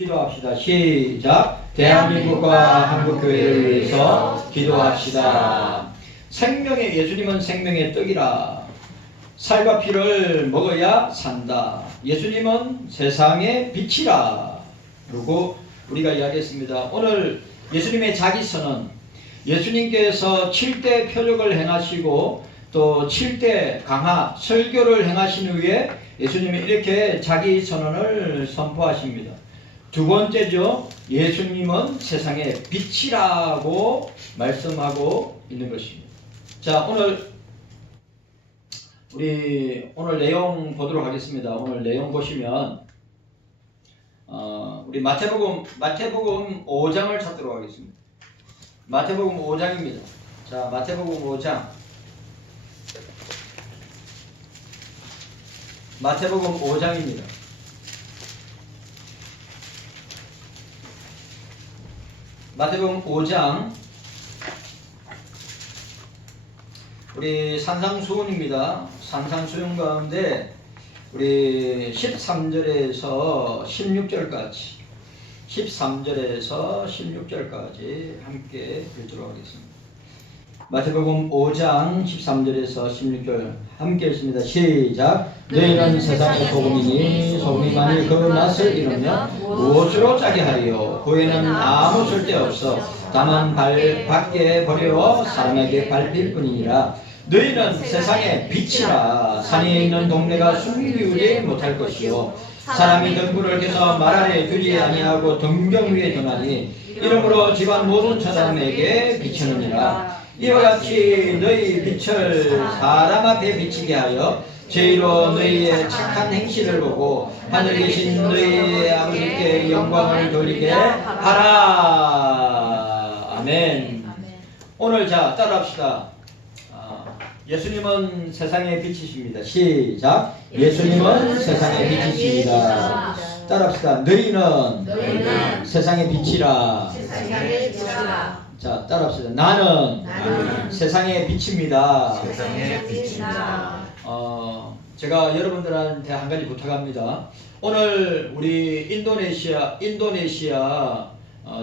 기도합시다. 시작. 대한민국과 한국교회를 위해서 기도합시다. 생명의 예수님은 생명의 떡이라. 살과 피를 먹어야 산다. 예수님은 세상의 빛이라. 그리고 우리가 이야기했습니다. 오늘 예수님의 자기선언, 예수님께서 7대 표적을 행하시고 또 7대 강화, 설교를 행하신 후에 예수님이 이렇게 자기 선언을 선포하십니다. 두 번째죠. 예수님은 세상의 빛이라고 말씀하고 있는 것입니다. 자, 오늘 내용 보도록 하겠습니다. 오늘 내용 보시면 우리 마태복음 5장을 찾도록 하겠습니다. 마태복음 5장입니다. 자, 마태복음 5장. 마태복음 5장입니다. 마태복음 5장. 우리 산상수훈입니다. 산상수훈 가운데 우리 13절에서 16절까지 13절에서 16절까지 함께 읽도록 하겠습니다. 마태복음 5장 13절에서 16절 함께 읽습니다. 시작. 너희는 세상의 소금이니 소금이 만일 그 낯을 잃으면 무엇으로 짜게 하리요. 그에는 아무 쓸데없어 다만 밖에 버려 사람에게 밟힐 뿐이니라. 너희는 세상의 빛이라. 산에 있는 동네가 숨기우지 못할 것이요 사람이 등불을 켜서 말 아래 두지 아니하고 등경 위에 두나니 이러므로 집안 모든 사람에게 비추느니라. 이와 같이 너희 빛을 사람 앞에 비치게 하여 저희로 너희의 착한 행실을 보고 하늘에 계신 너희의 아버지께 영광을 돌리게 하라. 아멘. 오늘 자 따라합시다. 예수님은 세상의 빛이십니다. 시작. 예수님은 세상의 빛이십니다. 따라합시다. 너희는 세상의 빛이라. 자, 따라합시다. 나는 세상의 빛입니다. 세상의 빛입니다. 제가 여러분들한테 한 가지 부탁합니다. 오늘 우리 인도네시아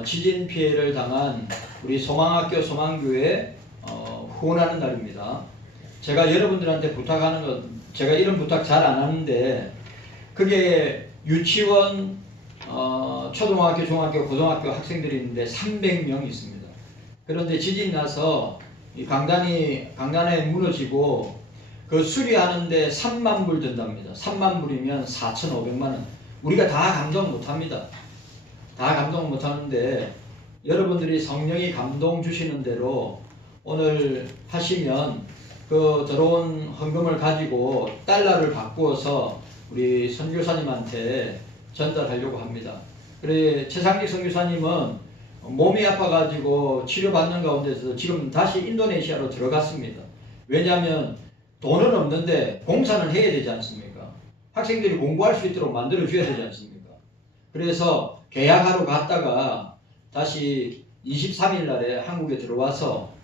지진 피해를 당한 우리 소망학교 소망교회 후원하는 날입니다. 제가 여러분들한테 부탁하는 건, 제가 이런 부탁 잘 안 하는데, 그게 유치원, 초등학교, 중학교, 고등학교 학생들이 있는데 300명 있습니다. 그런데 지진이 나서 이 강단에 무너지고 그 수리하는데 3만 불 든답니다. 3만 불이면 4,500만 원. 우리가 다 감동 못 합니다. 다 감동 못 하는데 여러분들이 성령이 감동 주시는 대로 오늘 하시면 그 들어온 헌금을 가지고 달러를 바꾸어서 우리 선교사님한테 전달하려고 합니다. 그래 최상직 선교사님은 몸이 아파가지고 치료받는 가운데서 지금 다시 인도네시아로 들어갔습니다. 왜냐하면 돈은 없는데 공사는 해야 되지 않습니까? 학생들이 공부할 수 있도록 만들어줘야 되지 않습니까? 그래서 계약하러 갔다가 다시 23일 날에 한국에 들어와서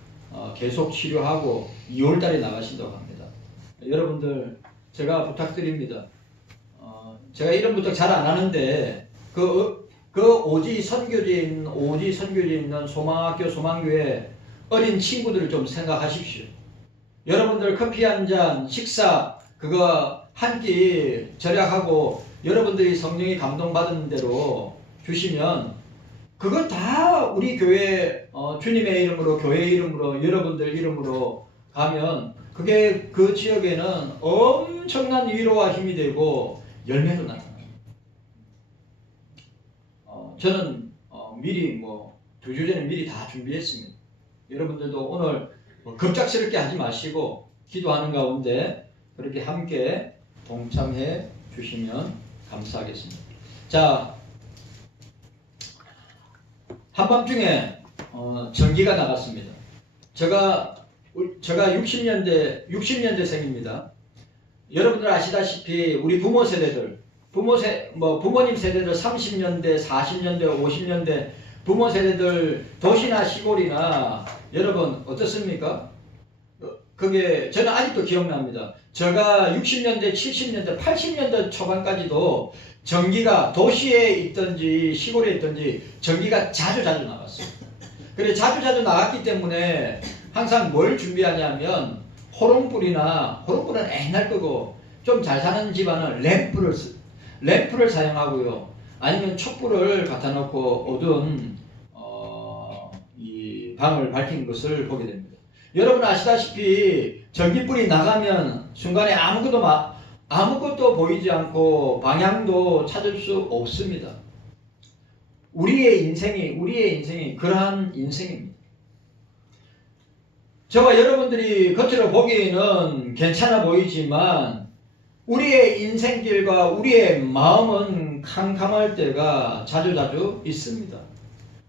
계속 치료하고 2월 달에 나가신다고 합니다. 여러분들 제가 부탁드립니다. 제가 이런 부탁 잘 안 하는데 그 오지 선교지에 있는 소망학교 소망교회 어린 친구들을 좀 생각하십시오. 여러분들 커피 한 잔 식사 그거 한 끼 절약하고 여러분들이 성령이 감동받은 대로 주시면 그거 다 우리 교회 주님의 이름으로 교회 이름으로 여러분들 이름으로 가면 그게 그 지역에는 엄청난 위로와 힘이 되고 열매도 나타납니다. 저는 미리 2주 전에 미리 다 준비했습니다. 여러분들도 오늘 급작스럽게 하지 마시고 기도하는 가운데 그렇게 함께 동참해 주시면 감사하겠습니다. 자, 한밤중에 전기가 나갔습니다. 제가 60년대생입니다. 여러분들 아시다시피 우리 부모 세대들, 부모님 세대들 30년대, 40년대, 50년대 부모 세대들 도시나 시골이나 여러분 어떻습니까? 그게 저는 아직도 기억납니다. 제가 60년대, 70년대, 80년대 초반까지도 전기가 도시에 있든지 시골에 있든지 전기가 자주 나갔어요. 그래 자주 나갔기 때문에 항상 뭘 준비하냐면 호롱불은 옛날 거고 좀 잘 사는 집안은 램프를 사용하고요. 아니면 촛불을 갖다 놓고 어두운 이 방을 밝히는 것을 보게 됩니다. 여러분 아시다시피 전기불이 나가면 순간에 아무것도 보이지 않고 방향도 찾을 수 없습니다. 우리의 인생이 그러한 인생입니다. 저와 여러분들이 겉으로 보기에는 괜찮아 보이지만 우리의 인생길과 우리의 마음은 캄캄할 때가 자주 있습니다.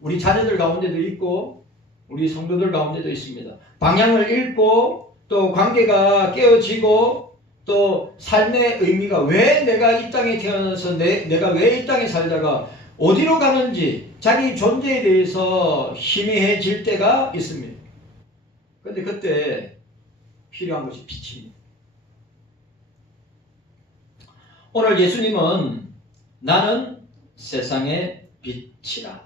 우리 자녀들 가운데도 있고 우리 성도들 가운데도 있습니다. 방향을 잃고 또 관계가 깨어지고 또 삶의 의미가 왜 내가 이 땅에 태어나서 내가 왜 이 땅에 살다가 어디로 가는지 자기 존재에 대해서 희미해질 때가 있습니다. 그런데 그때 필요한 것이 빛입니다. 오늘 예수님은 나는 세상의 빛이라.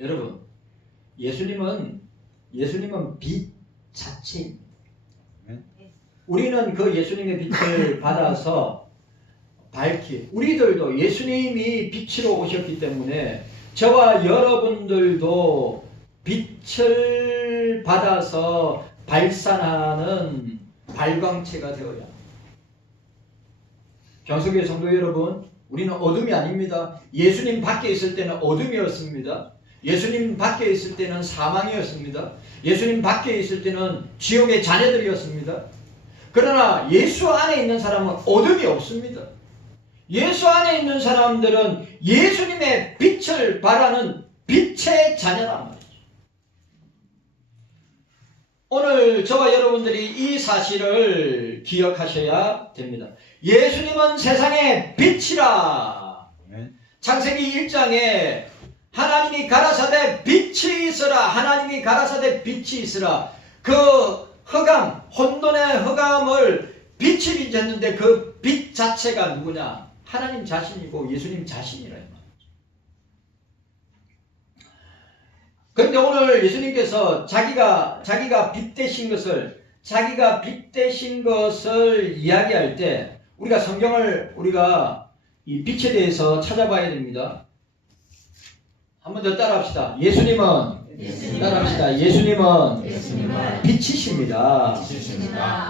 여러분, 예수님은 빛 자체입니다. 우리는 그 예수님의 빛을 받아서 우리들도 예수님이 빛으로 오셨기 때문에 저와 여러분들도 빛을 받아서 발산하는 발광체가 되어야 합니다. 경석의 성도 여러분, 우리는 어둠이 아닙니다. 예수님 밖에 있을 때는 어둠이었습니다. 예수님 밖에 있을 때는 사망이었습니다. 예수님 밖에 있을 때는 지옥의 자녀들이었습니다. 그러나 예수 안에 있는 사람은 어둠이 없습니다. 예수 안에 있는 사람들은 예수님의 빛을 발하는 빛의 자녀란 말이죠. 오늘 저와 여러분들이 이 사실을 기억하셔야 됩니다. 예수님은 세상의 빛이라. 창세기 1장에 하나님이 가라사대 빛이 있으라. 하나님이 가라사대 빛이 있으라. 그 혼돈의 흑암을 빛이 비쳤는데 그 빛 자체가 누구냐? 하나님 자신이고 예수님 자신이라. 그런데 오늘 예수님께서 자기가 빛 되신 것을 이야기할 때 우리가 성경을 이 빛에 대해서 찾아봐야 됩니다. 한 번 더 따라합시다. 따라합시다. 예수님은 빛이십니다.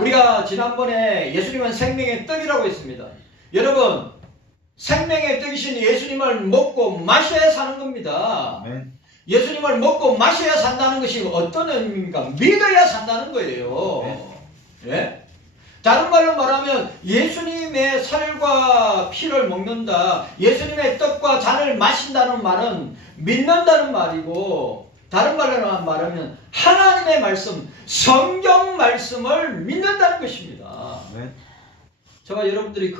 우리가 지난번에 예수님은 생명의 떡이라고 했습니다. 여러분, 생명의 떡이신 예수님을 먹고 마셔야 사는 겁니다. 예수님을 먹고 마셔야 산다는 것이 어떤 의미입니까? 믿어야 산다는 거예요. 예? 다른 말로 말하면 예수님의 살과 피를 먹는다, 예수님의 떡과 잔을 마신다는 말은 믿는다는 말이고, 다른 말로 말하면 하나님의 말씀, 성경 말씀을 믿는다는 것입니다. 저와 여러분들이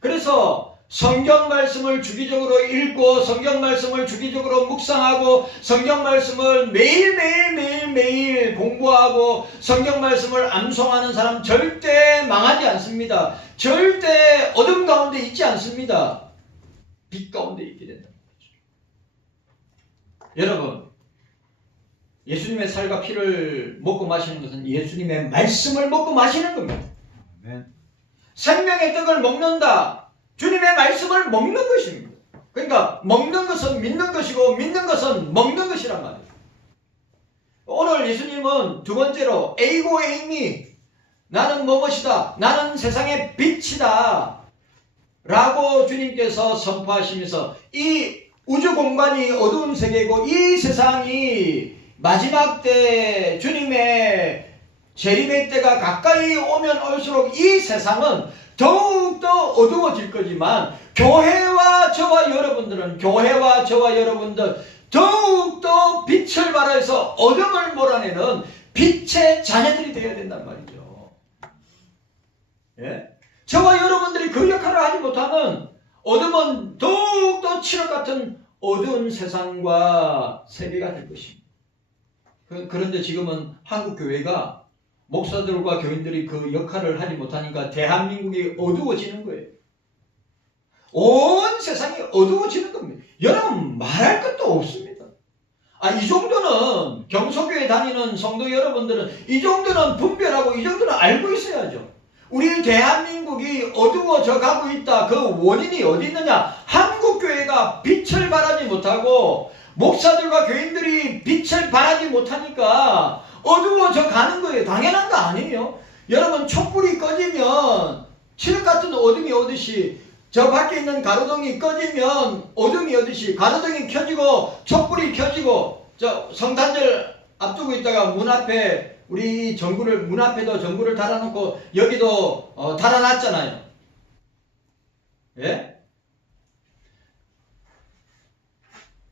그래서 성경 말씀을 주기적으로 읽고 성경 말씀을 주기적으로 묵상하고 성경 말씀을 매일 공부하고 성경 말씀을 암송하는 사람 절대 망하지 않습니다. 절대 어둠 가운데 있지 않습니다. 빛 가운데 있게 된다. 여러분, 예수님의 살과 피를 먹고 마시는 것은 예수님의 말씀을 먹고 마시는 겁니다. 생명의 떡을 먹는다. 주님의 말씀을 먹는 것입니다. 그러니까 먹는 것은 믿는 것이고 믿는 것은 먹는 것이란 말이에요. 오늘 예수님은 두 번째로 에이고 에이미, 나는 무엇이다, 나는 세상의 빛이다 라고 주님께서 선포하시면서 이 우주 공간이 어두운 세계이고 이 세상이 마지막 때 주님의 재림의 때가 가까이 오면 올수록 이 세상은 더욱더 어두워질 거지만 교회와 저와 여러분들 더욱더 빛을 발하여서 어둠을 몰아내는 빛의 자녀들이 되어야 된단 말이죠. 예? 저와 여러분들이 그 역할을 하지 못하면 어둠은 더욱더 칠흑 같은 어두운 세상과 세계가 될 것입니다. 그런데 지금은 한국 교회가 목사들과 교인들이 그 역할을 하지 못하니까 대한민국이 어두워지는 거예요. 온 세상이 어두워지는 겁니다. 여러분 말할 것도 없습니다. 이 정도는 경소교회 다니는 성도 여러분들은 이 정도는 분별하고 이 정도는 알고 있어야죠. 우리 대한민국이 어두워져 가고 있다. 그 원인이 어디 있느냐? 한국교회가 빛을 발하지 못하고 목사들과 교인들이 빛을 발하지 못하니까 어두워져 가는 거예요. 당연한 거 아니에요. 여러분 촛불이 꺼지면 칠흑 같은 어둠이 오듯이 저 밖에 있는 가로등이 꺼지면 어둠이 오듯이 가로등이 켜지고 촛불이 켜지고 저 성탄절 앞두고 있다가 문 앞에 우리 전구를 문 앞에도 전구를 달아놓고 여기도 달아놨잖아요. 예?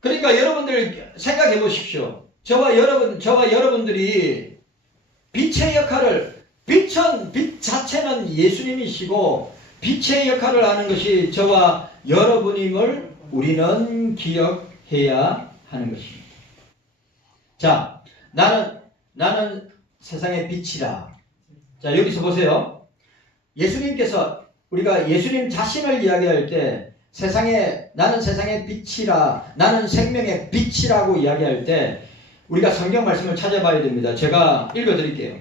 그러니까 여러분들 생각해 보십시오. 저와 여러분들이 빛의 역할을 빛 자체는 예수님이시고 빛의 역할을 하는 것이 저와 여러분임을 우리는 기억해야 하는 것입니다. 자, 나는 세상의 빛이라. 자, 여기서 보세요. 예수님께서 우리가 예수님 자신을 이야기할 때 나는 세상의 빛이라, 나는 생명의 빛이라고 이야기할 때 우리가 성경 말씀을 찾아봐야 됩니다. 제가 읽어드릴게요.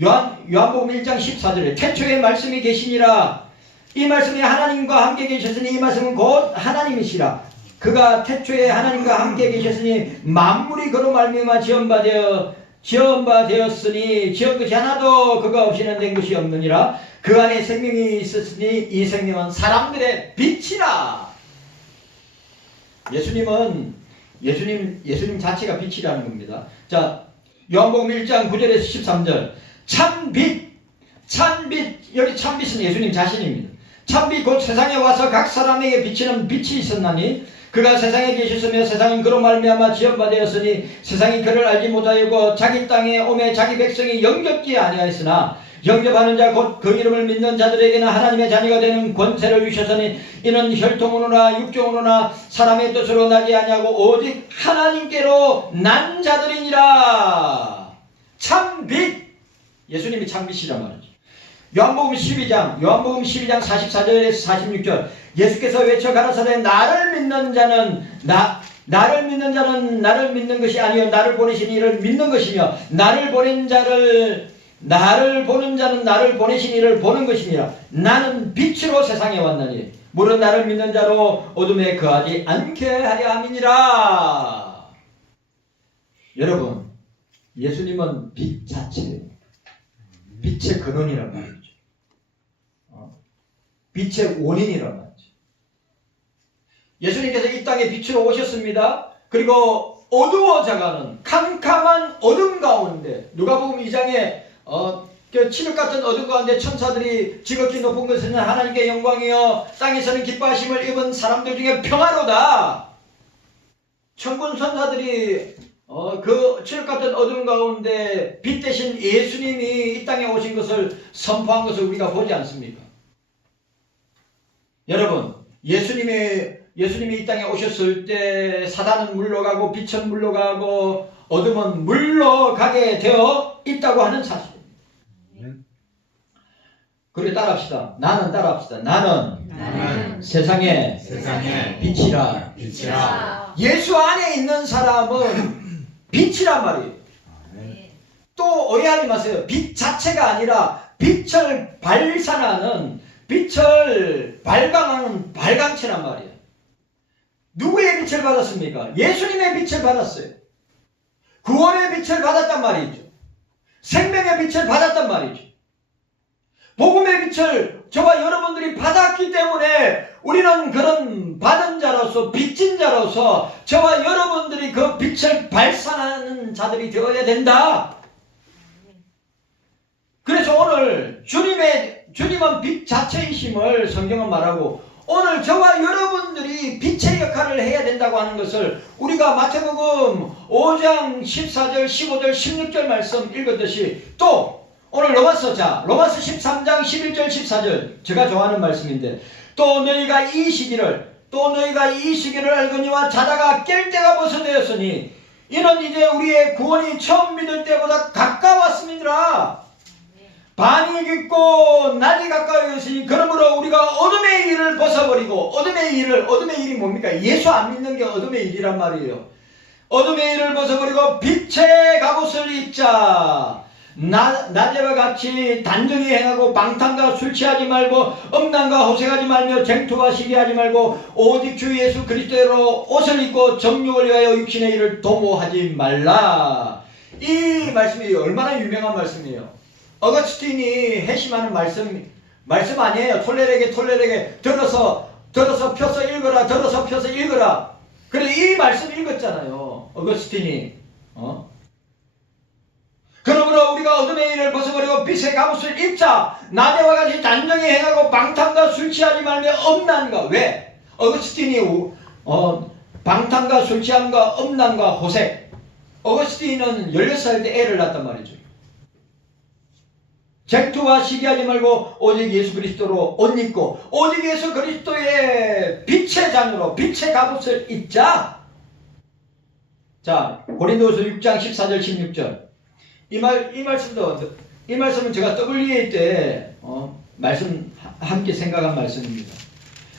요한복음 1장 14절에 태초에 말씀이 계시니라. 이 말씀이 하나님과 함께 계셨으니 이 말씀은 곧 하나님이시라. 그가 태초에 하나님과 함께 계셨으니 만물이 그로 말미암아 지은 것이 하나도 그가 없이는 된 것이 없느니라. 그 안에 생명이 있었으니 이 생명은 사람들의 빛이라. 예수님 자체가 빛이라는 겁니다. 자, 요한복음 1장 9절에서 13절. 참빛, 여기 참빛은 예수님 자신입니다. 참빛 곧 세상에 와서 각 사람에게 비치는 빛이 있었나니 그가 세상에 계셨으며 세상은 그로 말미암아 지은 되었으니 세상이 그를 알지 못하였고 자기 땅에 오매 자기 백성이 영접지 아니하였으나 영접하는 자 곧 그 이름을 믿는 자들에게는 하나님의 자녀가 되는 권세를 주셨으니 이는 혈통으로나 육종으로나 사람의 뜻으로 나지 아니하고 오직 하나님께로 난 자들이니라. 참빛, 예수님이 참빛이란 말이죠. 요한복음 12장 44절에서 46절. 예수께서 외쳐 가라사대 나를 믿는 자는 나를 믿는 것이 아니요 나를 보내신 이를 믿는 것이며 나를 보낸 자는 나를 보내신 이를 보는 것이니라. 나는 빛으로 세상에 왔나니 물은 나를 믿는 자로 어둠에 거하지 않게 하려 함이니라. 여러분, 예수님은 빛 자체예요. 빛의 근원이란 말이죠. 빛의 원인이란 말이죠. 예수님께서 이 땅에 빛으로 오셨습니다. 그리고 어두워져가는 캄캄한 어둠 가운데 누가복음 2장에 그 칠흑 같은 어둠 가운데 천사들이 지극히 높은 것은 하나님께 영광이요 땅에서는 기뻐하심을 입은 사람들 중에 평화로다. 천군 천사들이 그 칠흑 같은 어둠 가운데 빛 대신 예수님이 이 땅에 오신 것을 선포한 것을 우리가 보지 않습니까? 여러분, 예수님이 이 땅에 오셨을 때 사단은 물러가고 빛은 물러가고 어둠은 물러가게 되어 있다고 하는 사실입니다. 그리고 따라합시다. 나는 세상의 빛이라. 예수 안에 있는 사람은 빛이란 말이에요. 또 오해하지 마세요. 빛 자체가 아니라 빛을 발산하는, 빛을 발광하는 발광체란 말이에요. 누구의 빛을 받았습니까? 예수님의 빛을 받았어요. 구원의 빛을 받았단 말이죠. 생명의 빛을 받았단 말이죠. 복음의 빛을 저와 여러분들이 받았기 때문에 우리는 그런 받은 자로서, 빚진 자로서 저와 여러분들이 그 빛을 발산하는 자들이 되어야 된다. 그래서 오늘 주님은 빛 자체이심을 성경은 말하고, 오늘 저와 여러분들이 빛의 역할을 해야 된다고 하는 것을 우리가 마태복음 5장 14절, 15절, 16절 말씀 읽었듯이, 또 오늘 로마서 13장 11절, 14절 제가 좋아하는 말씀인데, 또 너희가 이 시기를 알거니와 자다가 깰 때가 벌써 되었으니 이는 이제 우리의 구원이 처음 믿을 때보다 가까웠습니다. 밤이 깊고 낮이 가까이었으니 그러므로 우리가 어둠의 일을 벗어버리고 어둠의 일이 뭡니까? 예수 안 믿는 게 어둠의 일이란 말이에요. 어둠의 일을 벗어버리고 빛의 갑옷을 입자. 낮에와 같이 단정히 행하고 방탕과 술 취하지 말고 음란과 호색하지 말며 쟁투와 시기하지 말고 오직 주 예수 그리스도로 옷을 입고 정욕을 위하여 육신의 일을 도모하지 말라. 이 말씀이 얼마나 유명한 말씀이에요. 어거스틴이 회심하는 말씀 아니에요. 톨레에게 들어서 펴서 읽어라. 그래 이 말씀 읽었잖아요. 어거스틴이. 그러므로 우리가 어둠의 일을 벗어버리고 빛의 갑옷을 입자. 낮에와 같이 단정히 행하고 방탕과 술 취하지 말며 음란과. 왜? 어거스틴이 방탕과 술 취함과 음란과 호색. 어거스틴은 16살 때 애를 낳았단 말이죠. 쟁투와 시기하지 말고 오직 예수 그리스도로 옷 입고 오직 예수 그리스도의 빛의 자녀로 빛의 갑옷을 입자. 자, 고린도후서 6장 14절 16절. 이 말씀은 제가 WA 때 말씀 함께 생각한 말씀입니다.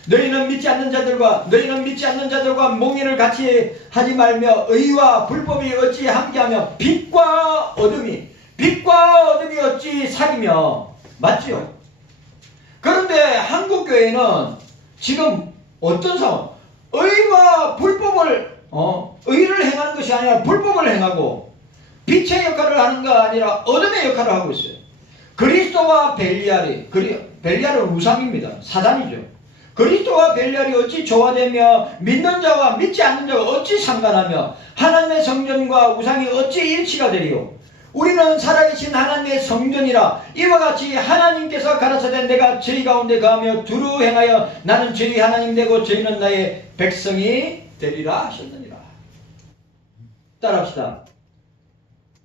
너희는 믿지 않는 자들과 몽인을 같이 하지 말며 의와 불법이 어찌 함께하며 빛과 어둠이 어찌 사귀며. 맞지요? 그런데 한국 교회는 지금 어떤 상황? 의와 불법을 의를 행하는 것이 아니라 불법을 행하고 빛의 역할을 하는 거 아니라 어둠의 역할을 하고 있어요. 그리스도와 벨리알은 우상입니다. 사단이죠. 그리스도와 벨리알이 어찌 조화되며 믿는 자와 믿지 않는 자가 어찌 상관하며 하나님의 성전과 우상이 어찌 일치가 되리요. 우리는 살아계신 하나님의 성전이라. 이와 같이 하나님께서 가라사대 내가 저희 가운데 거하며 두루 행하여 나는 저희 하나님 되고 저희는 나의 백성이 되리라 하셨느니라. 따라합시다.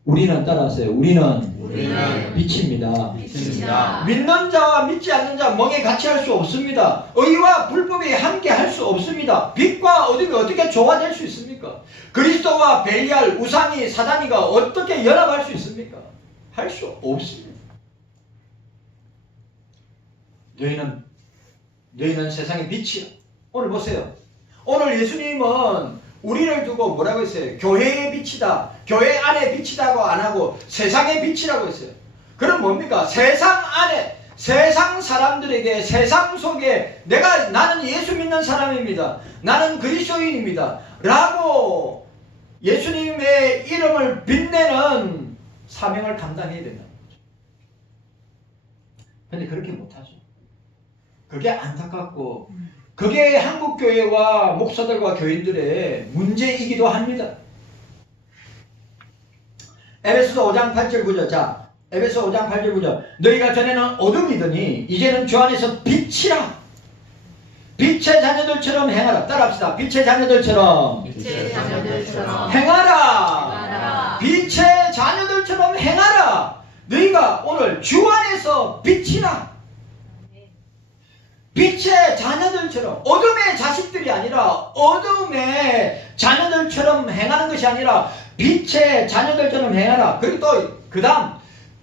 우리는 따라하세요. 우리는 빛입니다. 믿는 자와 믿지 않는 자 멍에 같이 할 수 없습니다. 의와 불법이 함께 할 수 없습니다. 빛과 어둠이 어떻게 조화될 수 있습니까? 그리스도와 벨리알, 우상이, 사단이가 어떻게 연합할 수 있습니까? 할 수 없습니다. 너희는 세상의 빛이야. 오늘 보세요. 오늘 예수님은 우리를 두고 뭐라고 했어요? 교회의 빛이다. 교회 안에 빛이다고 안 하고 세상의 빛이라고 했어요. 그럼 뭡니까? 세상 안에, 세상 사람들에게, 세상 속에 나는 예수 믿는 사람입니다. 나는 그리스도인입니다. 라고 예수님의 이름을 빛내는 사명을 감당해야 된다는 거죠. 근데 그렇게 못하죠. 그게 안타깝고 그게 한국교회와 목사들과 교인들의 문제이기도 합니다. 에베소서 5장 8절 9절. 자, 에베소 5장 8절 9절. 너희가 전에는 어둠이더니 이제는 주 안에서 빛이라. 빛의 자녀들처럼 행하라. 따라합시다. 빛의 자녀들처럼 행하라. 빛의 자녀들처럼 행하라. 너희가 오늘 주 안에서 빛이라. 빛의 자녀들처럼, 어둠의 자식들이 아니라 어둠의 자녀들처럼 행하는 것이 아니라 빛의 자녀들처럼 행하라. 그리고 또 그 다음,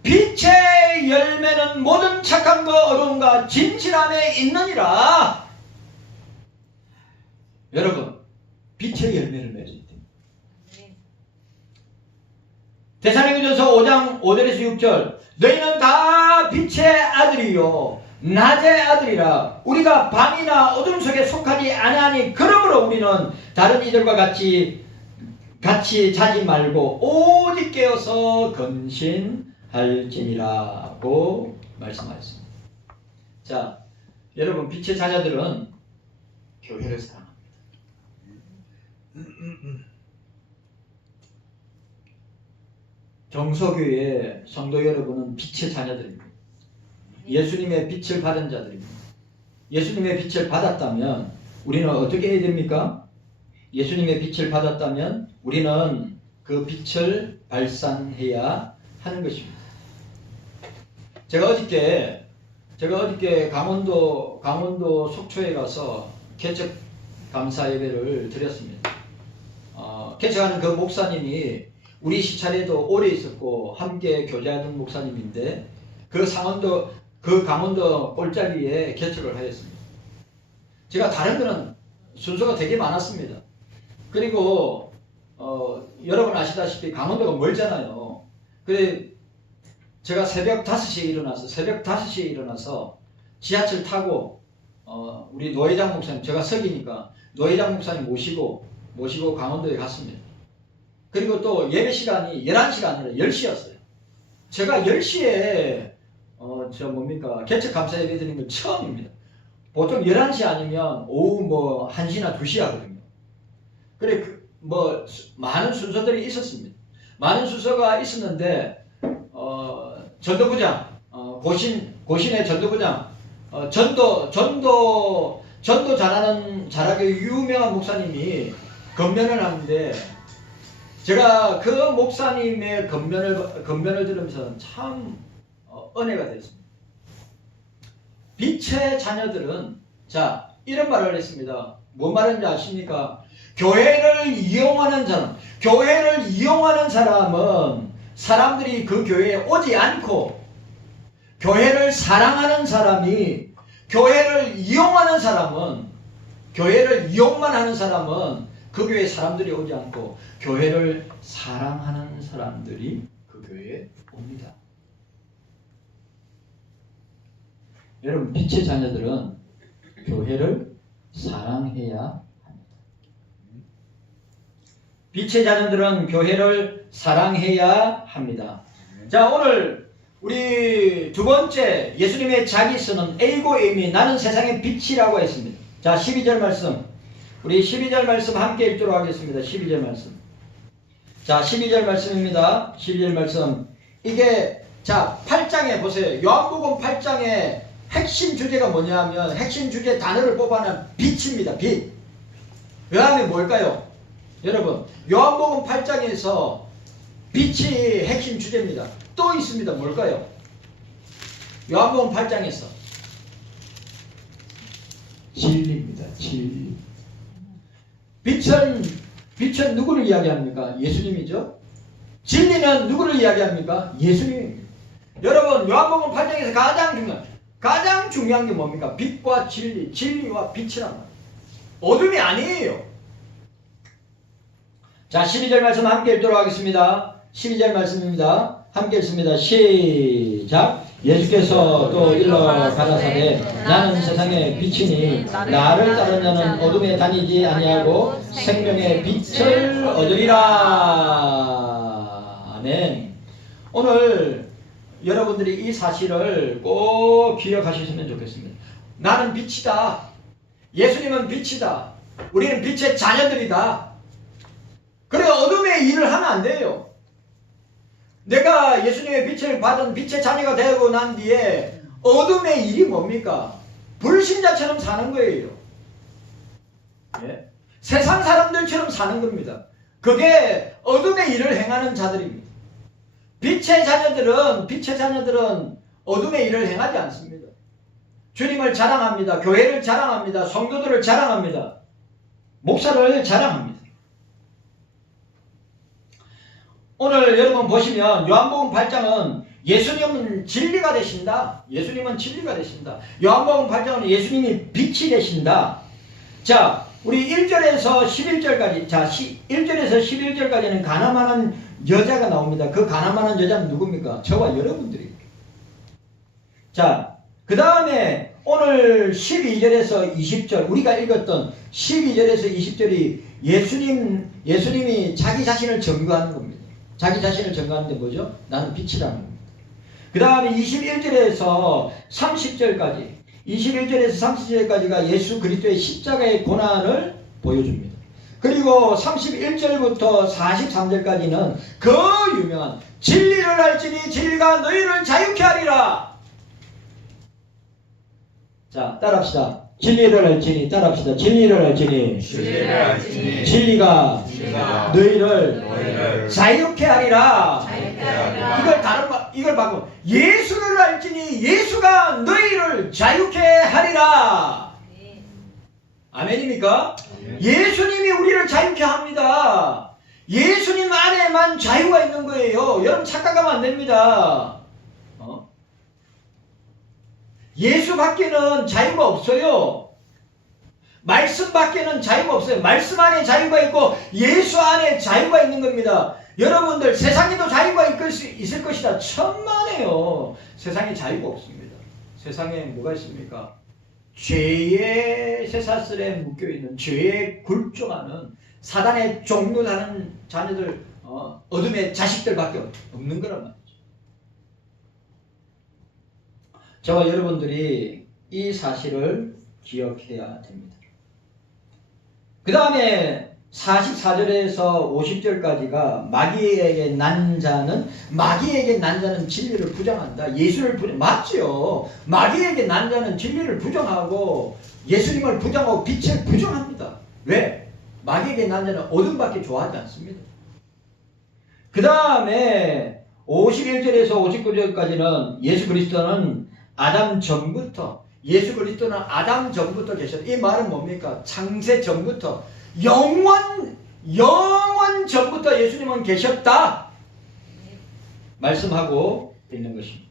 빛의 열매는 모든 착함과 어려움과 진실함에 있느니라. 여러분, 빛의 열매를 맺을 때 데살로니가전서 5장 5절에서 6절. 너희는 다 빛의 아들이요 낮의 아들이라. 우리가 밤이나 어둠 속에 속하지 아니하니 그러므로 우리는 다른 이들과 같이 자지 말고 오직 깨어서 근신할지니라고 말씀하셨습니다. 자, 여러분, 빛의 자녀들은 교회를 사랑합니다. 경서교회 성도 여러분은 빛의 자녀들입니다. 예수님의 빛을 받은 자들입니다. 예수님의 빛을 받았다면 우리는 어떻게 해야 됩니까? 예수님의 빛을 받았다면 우리는 그 빛을 발산해야 하는 것입니다. 제가 어저께 강원도 속초에 가서 개척 감사 예배를 드렸습니다. 개척하는 그 목사님이 우리 시찰에도 오래 있었고 함께 교제하던 목사님인데 그 강원도 꼴자리에 개척을 하였습니다. 제가 다른 거는 순서가 되게 많았습니다. 그리고 여러분 아시다시피 강원도가 멀잖아요. 그래 제가 새벽 5시에 일어나서 지하철 타고 우리 노회장 목사님, 제가 석이니까 노회장 목사님 모시고 강원도에 갔습니다. 그리고 또 예배 시간이 11시가 아니라 10시였어요. 제가 10시에 개척 감사 예배 드리는 건 처음입니다. 보통 11시 아니면 오후 1시나 2시 하거든요. 그래 많은 순서들이 있었습니다. 많은 순서가 있었는데 전도부장, 고신의 전도부장, 전도 잘하게 유명한 목사님이 건면을 하는데 제가 그 목사님의 건면을 들으면서 참 은혜가 됐습니다. 빛의 자녀들은 이런 말을 했습니다. 뭔 말인지 아십니까? 교회를 이용하는 사람은 사람들이 그 교회에 오지 않고 교회를 사랑하는 사람이 교회를 이용만 하는 사람은 그 교회에 사람들이 오지 않고 교회를 사랑하는 사람들이 그 교회에 옵니다. 여러분, 빛의 자녀들은 교회를 사랑해야 합니다. 빛의 자녀들은 교회를 사랑해야 합니다. 자, 오늘 우리 두 번째 예수님의 자기서는 A고 A미 나는 세상의 빛이라고 했습니다. 자, 12절 말씀. 우리 12절 말씀 함께 읽도록 하겠습니다. 12절 말씀. 자, 12절 말씀입니다. 12절 말씀. 이게 8장에 보세요. 요한복음 8장에 핵심 주제가 뭐냐 하면 핵심 주제 단어를 뽑아낸 빛입니다. 빛. 그 다음에 뭘까요? 여러분, 요한복음 8장에서 빛이 핵심 주제입니다. 또 있습니다. 뭘까요? 요한복음 8장에서 진리입니다. 진리. 빛은 누구를 이야기합니까? 예수님이죠. 진리는 누구를 이야기합니까? 예수님입니다. 여러분, 요한복음 8장에서 가장 중요한 게 뭡니까? 빛과 진리, 진리와 빛이란 말이에요. 어둠이 아니에요. 자, 12절 말씀 함께 읽도록 하겠습니다. 12절 말씀입니다. 함께 읽습니다. 시작. 예수께서 또 일러 가라사대 나는 세상의 빛이니 나를 따르는 자는 어둠에 다니지 아니하고 생명의 빛을 얻으리라. 아멘. 오늘 여러분들이 이 사실을 꼭 기억하셨으면 좋겠습니다. 나는 빛이다. 예수님은 빛이다. 우리는 빛의 자녀들이다. 그래, 어둠의 일을 하면 안 돼요. 내가 예수님의 빛을 받은 빛의 자녀가 되고 난 뒤에 어둠의 일이 뭡니까? 불신자처럼 사는 거예요. 예? 세상 사람들처럼 사는 겁니다. 그게 어둠의 일을 행하는 자들입니다. 빛의 자녀들은 어둠의 일을 행하지 않습니다. 주님을 자랑합니다. 교회를 자랑합니다. 성도들을 자랑합니다. 목사를 자랑합니다. 오늘 여러분 보시면 요한복음 8장은 예수님은 진리가 되신다. 예수님은 진리가 되신다. 요한복음 8장은 예수님이 빛이 되신다. 자, 우리 1절에서 11절까지, 1절에서 11절까지는 가늠하는 여자가 나옵니다. 그 가늠하는 여자는 누굽니까? 저와 여러분들입니다. 자, 그 다음에 오늘 12절에서 20절, 우리가 읽었던 12절에서 20절이 예수님이 자기 자신을 증거하는 겁니다. 자기 자신을 증거하는데 뭐죠? 나는 빛이라는 겁니다. 그 다음에 21절에서 30절까지가 예수 그리스도의 십자가의 고난을 보여줍니다. 그리고 31절부터 43절까지는 그 유명한 진리를 알지니 진리가 너희를 자유케 하리라. 자, 따라합시다. 진리를 알지니, 따라합시다. 진리를 알지니 진리가 너희를 자유케 하리라. 이걸 바꿔. 예수를 알지니 예수가 너희를 자유케 하리라. 아멘입니까? 예수님이 우리를 자유케 합니다. 예수님 안에만 자유가 있는 거예요. 여러분 착각하면 안 됩니다. 예수 밖에는 자유가 없어요. 말씀 밖에는 자유가 없어요. 말씀 안에 자유가 있고 예수 안에 자유가 있는 겁니다. 여러분들 세상에도 자유가 있을 것이다. 천만에요. 세상에 자유가 없습니다. 세상에 뭐가 있습니까? 죄의 쇠사슬에 묶여있는 죄에 굴종하는 사단의 종노하는 자녀들, 어둠의 자식들밖에 없는 거란 말이죠. 저와 여러분들이 이 사실을 기억해야 됩니다. 그 다음에 44절에서 50절까지가 마귀에게 난 자는 진리를 부정한다. 예수를 맞죠. 마귀에게 난 자는 진리를 부정하고 예수님을 부정하고 빛을 부정합니다. 왜? 마귀에게 난 자는 어둠밖에 좋아하지 않습니다. 그 다음에 51절에서 59절까지는 예수 그리스도는 아담 전부터 계셨다. 이 말은 뭡니까? 창세 전부터 영원 전부터 예수님은 계셨다 말씀하고 있는 것입니다.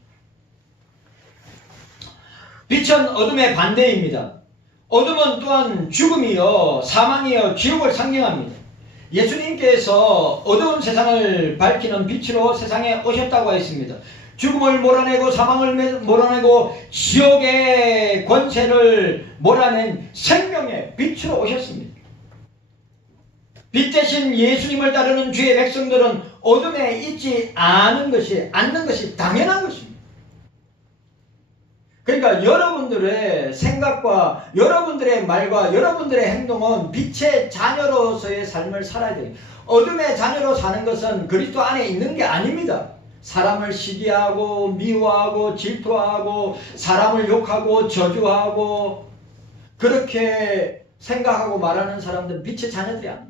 빛은 어둠의 반대입니다. 어둠은 또한 죽음이요 사망이요 지옥을 상징합니다. 예수님께서 어두운 세상을 밝히는 빛으로 세상에 오셨다고 했습니다. 죽음을 몰아내고 사망을 몰아내고 지옥의 권세를 몰아낸 생명의 빛으로 오셨습니다. 빛 대신 예수님을 따르는 주의 백성들은 어둠에 있지 않는 것이 당연한 것입니다. 그러니까 여러분들의 생각과 여러분들의 말과 여러분들의 행동은 빛의 자녀로서의 삶을 살아야 돼요. 어둠의 자녀로 사는 것은 그리스도 안에 있는 게 아닙니다. 사람을 시기하고 미워하고 질투하고 사람을 욕하고 저주하고 그렇게 생각하고 말하는 사람들은 빛의 자녀들이 아닙니다.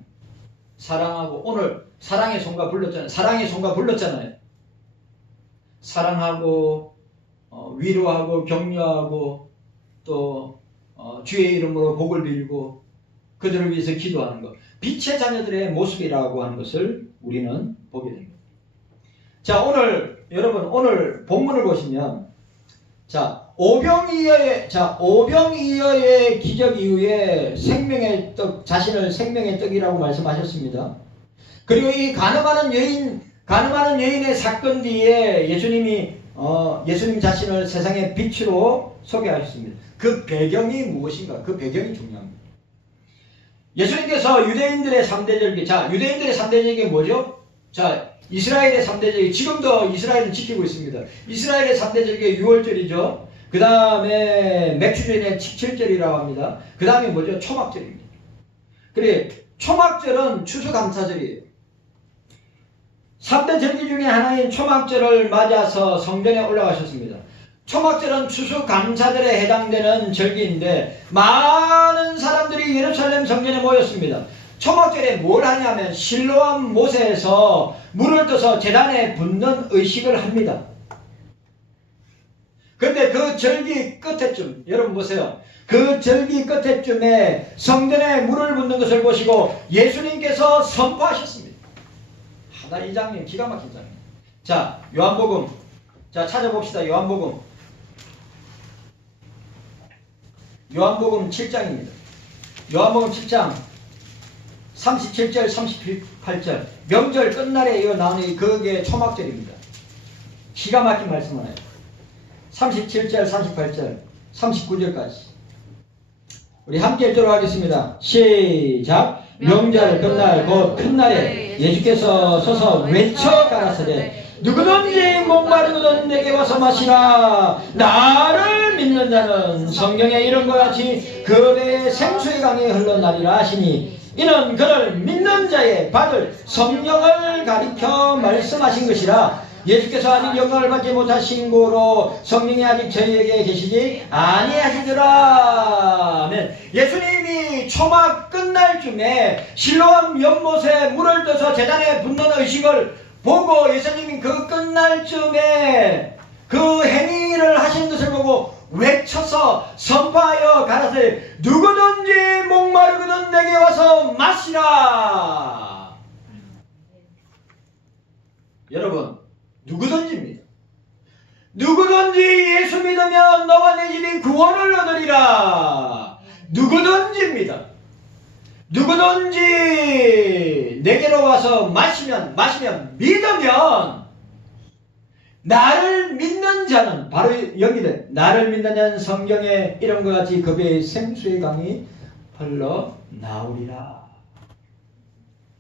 사랑하고 오늘 사랑의 손과 불렀잖아요. 사랑하고 위로하고 격려하고 또 주의 이름으로 복을 빌고 그들을 위해서 기도하는 것, 빛의 자녀들의 모습이라고 하는 것을 우리는 보게 됩니다. 자, 오늘 본문을 보시면 오병이어의 기적 이후에 생명의 떡, 자신을 생명의 떡이라고 말씀하셨습니다. 그리고 이 가늠하는 여인의 사건 뒤에 예수님 자신을 세상의 빛으로 소개하셨습니다. 그 배경이 무엇인가? 그 배경이 중요합니다. 예수님께서 유대인들의 3대절기, 유대인들의 3대절기 뭐죠? 이스라엘의 3대절기, 지금도 이스라엘은 지키고 있습니다. 이스라엘의 3대절기 6월절이죠. 그 다음에 맥주절의 7절이라고 합니다. 그 다음에 뭐죠? 초막절입니다. 그래, 초막절은 추수감사절이에요. 3대 절기 중에 하나인 초막절을 맞아서 성전에 올라가셨습니다. 초막절은 추수감사절에 해당되는 절기인데 많은 사람들이 예루살렘 성전에 모였습니다. 초막절에 뭘 하냐면 실로암 못에서 물을 떠서 제단에 붓는 의식을 합니다. 근데 그 절기 끝에쯤, 여러분 보세요. 그 절기 끝에쯤에 성전에 물을 붓는 것을 보시고 예수님께서 선포하셨습니다. 이 장면 기가 막힌 장면. 요한복음. 찾아봅시다. 요한복음 7장입니다. 요한복음 7장 37절, 38절. 명절 끝날에 이거 나오는 그게 초막절입니다. 기가 막힌 말씀 하나요. 37절, 38절, 39절까지. 우리 함께 읽도록 하겠습니다. 시작. 명절 끝날 곧 큰 날에 예수께서 서서 외쳐 가라사대 누구든지 목마르거든 내게 와서 마시라. 나를 믿는 자는 성경에 이런 것 같이 그 배에 생수의 강이 흘러나리라 하시니 이는 그를 믿는 자의 받을 성령을 가리켜 말씀하신 것이라. 예수께서 아직 영광을 받지 못하신 고로 성령이 아직 저희에게 계시지 아니하시더라. 아멘. 예수님이 초막 끝날 쯤에 실로암 연못에 물을 떠서 제단에 붓는 의식을 보고 예수님이 그 끝날 쯤에 그 행위를 하신 것을 보고 외쳐서 선포하여 가라사대 누구든지 목마르거든 내게 와서 마시라. 누구든지입니다. 누구든지 예수 믿으면 너와 내 집이 구원을 얻으리라. 누구든지입니다. 누구든지 내게로 와서 마시면 믿으면 나를 믿는 자는 바로 여기는 나를 믿는 자는 성경에 이름과 같이 그 배에 생수의 강이 흘러 나오리라.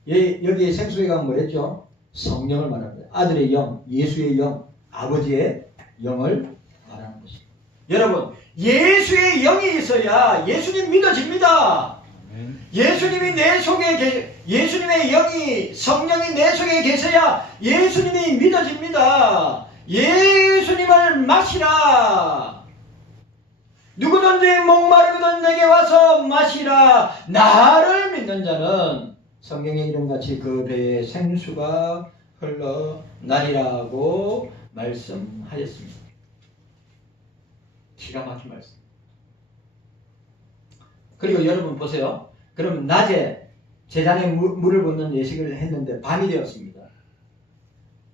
여기에 생수의 강은 뭐랬죠? 성령을 말합니다. 아들의 영, 예수의 영, 아버지의 영을 말하는 것입니다. 여러분, 예수의 영이 있어야 예수님 믿어집니다. 예수님이 내 속에 예수님의 영이 성령이 내 속에 계셔야 예수님이 믿어집니다. 예수님을 마시라. 누구든지 목마르거든 내게 와서 마시라. 나를 믿는 자는 성경의 이름같이 그 배에 생수가 흘러나리라고 말씀하였습니다. 기가 막힌 말씀. 그리고 여러분 보세요. 그럼 낮에 제단에 물을 붓는 예식을 했는데 밤이 되었습니다.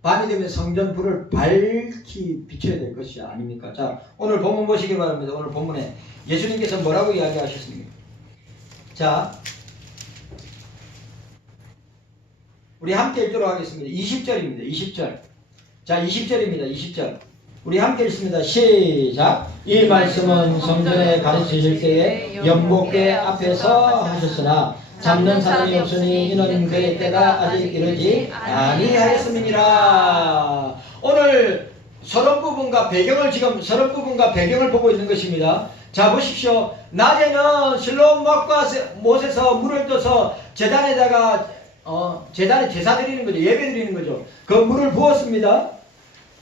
밤이 되면 성전 불을 밝히 비춰야 될 것이 아닙니까? 자, 오늘 본문 보시기 바랍니다. 오늘 본문에 예수님께서 뭐라고 이야기하셨습니까? 자, 우리 함께 읽도록 하겠습니다. 20절입니다. 20절. 자, 20절입니다. 20절. 우리 함께 읽습니다. 시작. 이 말씀은 성전에 가르치실 때에 연복궤 앞에서 하셨으나 잡는 사람이 없으니 이는 그의 때가 아직 이르지 아니하였음이니라. 오늘 서론 부분과 배경을 보고 있는 것입니다. 자, 보십시오. 낮에는 실로 못에서 물을 떠서 제단에다가 제단에 제사 드리는 거죠. 예배 드리는 거죠. 그 물을 부었습니다.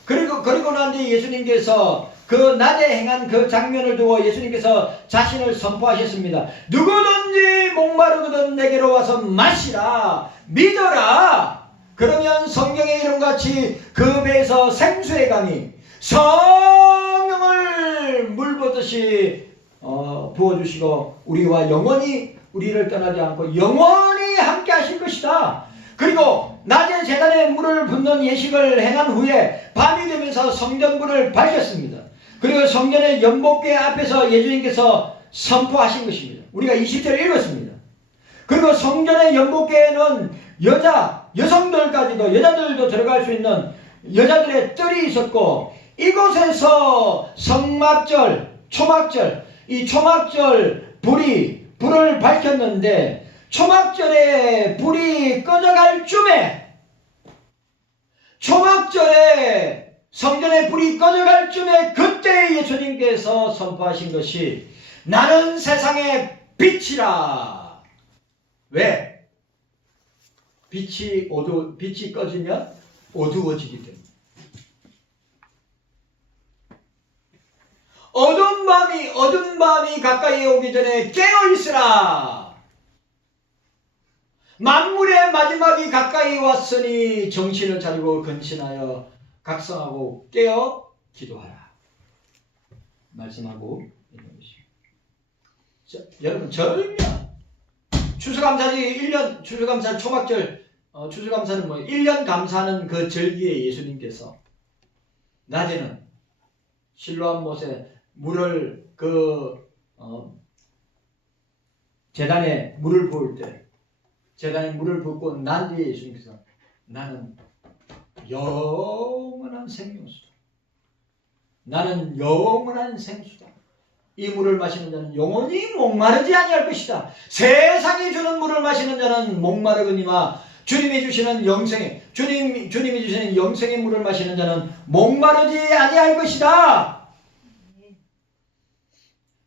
그리고 난 뒤에 예수님께서 그 낮에 행한 그 장면을 두고 예수님께서 자신을 선포하셨습니다. 누구든지 목마르거든 내게로 와서 마시라. 믿어라. 그러면 성경의 이름같이 그 배에서 생수의 강이 성령을 물 붓듯이 부어주시고 우리와 영원히 우리를 떠나지 않고 영원히 함께 하실 것이다. 그리고 낮에 제단에 물을 붓는 예식을 행한 후에 밤이 되면서 성전불을 밝혔습니다. 그리고 성전의 연복궤 앞에서 예수님께서 선포하신 것입니다. 우리가 20절 읽었습니다. 그리고 성전의 연복궤에는 여자들도 들어갈 수 있는 여자들의 뜰이 있었고 이곳에서 초막절 불을 밝혔는데 초막절에 불이 꺼져갈 쯤에 성전에 불이 꺼져갈 쯤에 그때 예수님께서 선포하신 것이 나는 세상의 빛이라. 왜? 빛이 꺼지면 어두워지기 때문에. 어두운 밤이 가까이 오기 전에 깨어있으라. 만물의 마지막이 가까이 왔으니 정신을 차리고 근신하여 각성하고 깨어 기도하라. 말씀하고 있는 것입니다. 여러분 절면 추수감사 초막절 추수감사는 1년 감사하는 그 절기에 예수님께서 낮에는 실로암 못에 물을 제단에 물을 부을 때 제단에 물을 붓고 난 뒤에 예수님께서 나는 영원한 생명수다. 나는 영원한 생수다. 이 물을 마시는 자는 영원히 목마르지 아니할 것이다. 세상이 주는 물을 마시는 자는 목마르거니와 주님이 주시는 영생의 물을 마시는 자는 목마르지 아니할 것이다.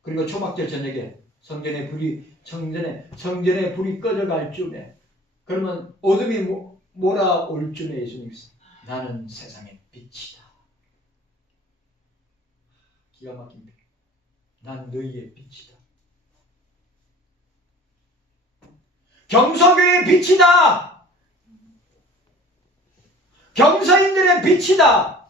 그리고 초막절 저녁에 성전에 불이 꺼져갈 쯤에 그러면 어둠이 몰아올 쯤에 예수님께서 나는 세상의 빛이다. 기가 막힙니다. 난 너희의 빛이다. 경서교의 빛이다. 경서인들의 빛이다.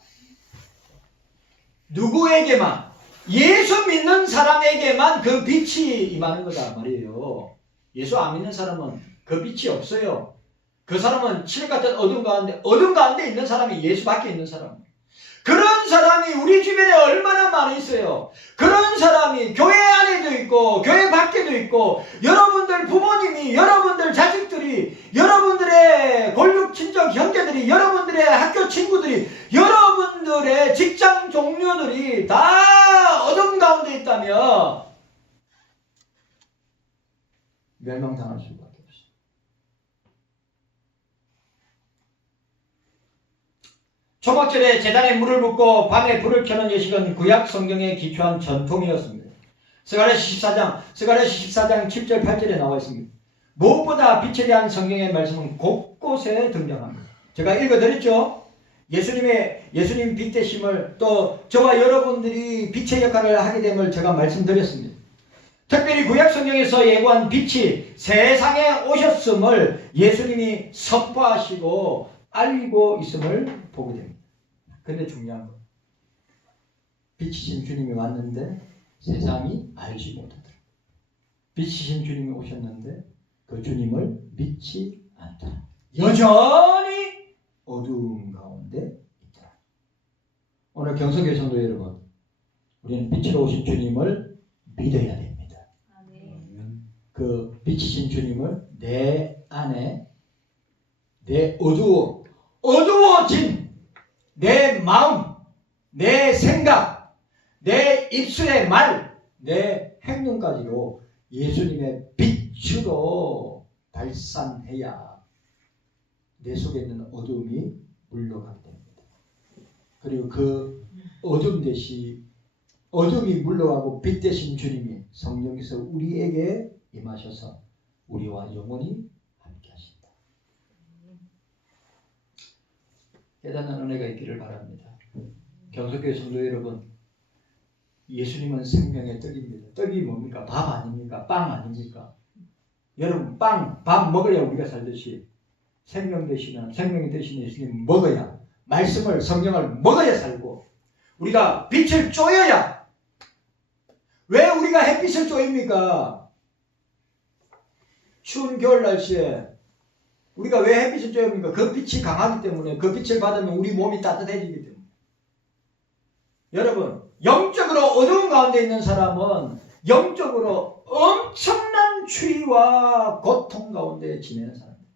누구에게만? 예수 믿는 사람에게만 그 빛이 임하는 거다 말이에요. 예수 안 믿는 사람은 그 빛이 없어요. 그 사람은 칠흑 같은 어둠 가운데 있는 사람이 예수밖에 있는 사람. 그런 사람이 우리 주변에 얼마나 많이 있어요. 그런 사람이 교회 안에도 있고 교회 밖에도 있고 여러분들 부모님이, 여러분들 자식들이, 여러분들의 골육 친정 형제들이, 여러분들의 학교 친구들이, 여러분들의 직장 동료들이 다 어둠 가운데 있다면 멸망당할 수밖에 없어요. 초막절에 제단에 물을 붓고 밤에 불을 켜는 예식은 구약 성경에 기초한 전통이었습니다. 스가랴서 14장 7절 8절에 나와 있습니다. 무엇보다 빛에 대한 성경의 말씀은 곳곳에 등장합니다. 제가 읽어드렸죠? 예수님 빛 되심을, 또 저와 여러분들이 빛의 역할을 하게 됨을 제가 말씀드렸습니다. 특별히 구약 성경에서 예고한 빛이 세상에 오셨음을 예수님이 선포하시고 알리고 있음을 보게 됩니다. 근데 중요한 건 빛이신 주님이 왔는데 세상이 알지 못하더라. 빛이신 주님이 오셨는데 그 주님을 믿지 않더라. 여전히 어두운 가운데 있더라. 오늘 경성교회 성도 여러분, 우리는 빛으로 오신 주님을 믿어야 됩니다. 그 빛이신 주님을 내 안에, 내 어두워진 내 마음, 내 생각, 내 입술의 말, 내 행동까지로 예수님의 빛으로 발산해야 내 속에 있는 어둠이 물러가게 됩니다. 그리고 그 어둠이 물러가고 빛 되신 주님이 성령께서 우리에게 임하셔서 우리와 영원히 함께 하신다. 깨닫는 은혜가 있기를 바랍니다. 경석교회 성도 여러분, 예수님은 생명의 떡입니다. 떡이 뭡니까? 밥 아닙니까? 빵 아닙니까? 여러분, 밥 먹어야 우리가 살듯이 생명이 되시는 예수님 먹어야, 말씀을, 성경을 먹어야 살고, 우리가 빛을 쪼여야. 왜 우리가 햇빛을 쪼입니까? 추운 겨울 날씨에 우리가 왜 햇빛을 쬐입니까? 그 빛이 강하기 때문에, 그 빛을 받으면 우리 몸이 따뜻해지기 때문에. 여러분, 영적으로 어두운 가운데 있는 사람은 영적으로 엄청난 추위와 고통 가운데 지내는 사람입니다.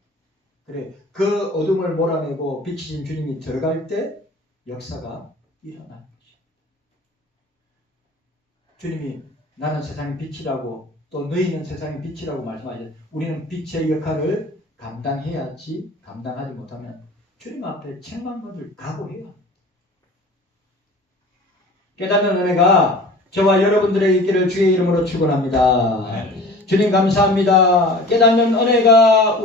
그래, 그 어둠을 몰아내고 빛이신 주님이 들어갈 때 역사가 일어나는 것입니다. 주님이 나는 세상의 빛이라고, 또 너희는 세상의 빛이라고 말씀하셨는데, 우리는 빛의 역할을 감당해야지, 감당하지 못하면 주님 앞에 책망받을 각오해야 합니다. 깨닫는 은혜가 저와 여러분들에게 있기를 주의 이름으로 축원합니다. 주님 감사합니다. 깨닫는 은혜가